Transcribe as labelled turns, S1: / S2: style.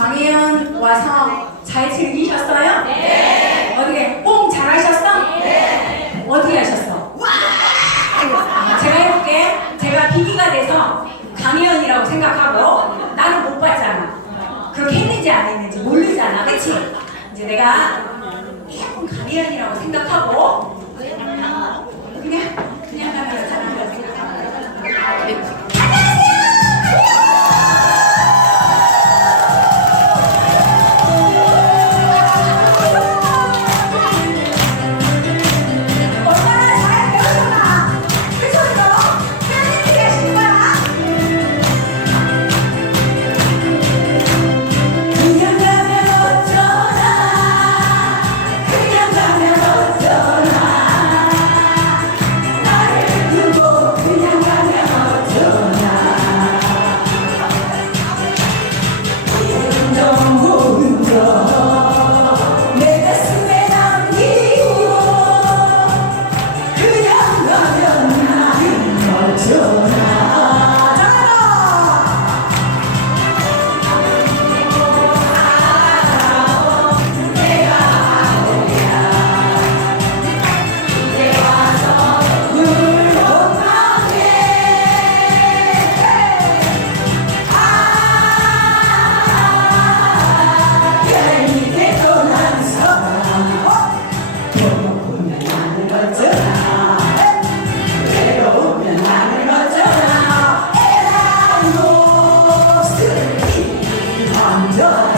S1: 강혜연 와서 잘 즐기셨어요? 네. 어떻게 뽕 잘하셨어? 네. 어떻게 하셨어? 와! 제가 해볼게. 제가 비기가 돼서 강혜연이라고 생각하고 나는 못 봤잖아. 그렇게 했는지 안 했는지 모르잖아, 그치? 이제 내가 조금 강혜연이라고 생각하고 done.